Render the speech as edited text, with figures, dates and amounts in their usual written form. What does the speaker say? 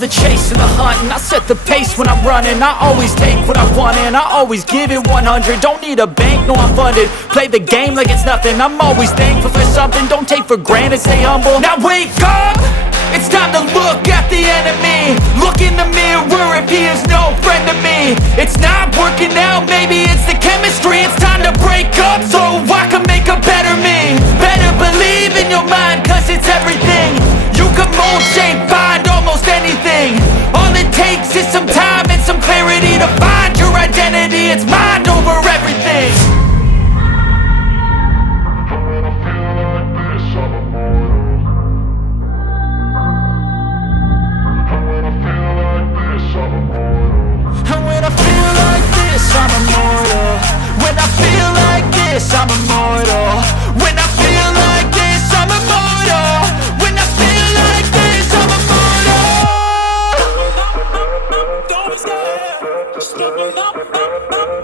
love the chase and the hunt, and I set the pace when I'm running. I always take what I want and I always give it 100. Don't need a bank, no I'm funded. Play the game like it's nothing. I'm always thankful for something. Don't take for granted, stay humble. Now wake up! It's time to look at the enemy. Look in the mirror if he is no friend to me. It's not working out, maybe it's the chemistry. It's time to break up so I can make a better me. Better believe in your mind, cause it's everything. You can mold, shape, find almost anything. All it takes is some time and some clarity to find your identity. It's mind over everything. I'm immortal. When I feel like this, I'm immortal. When I feel like this, I'm immortal. When I feel like this, I'm immortal. Don't be scared, just keep it up.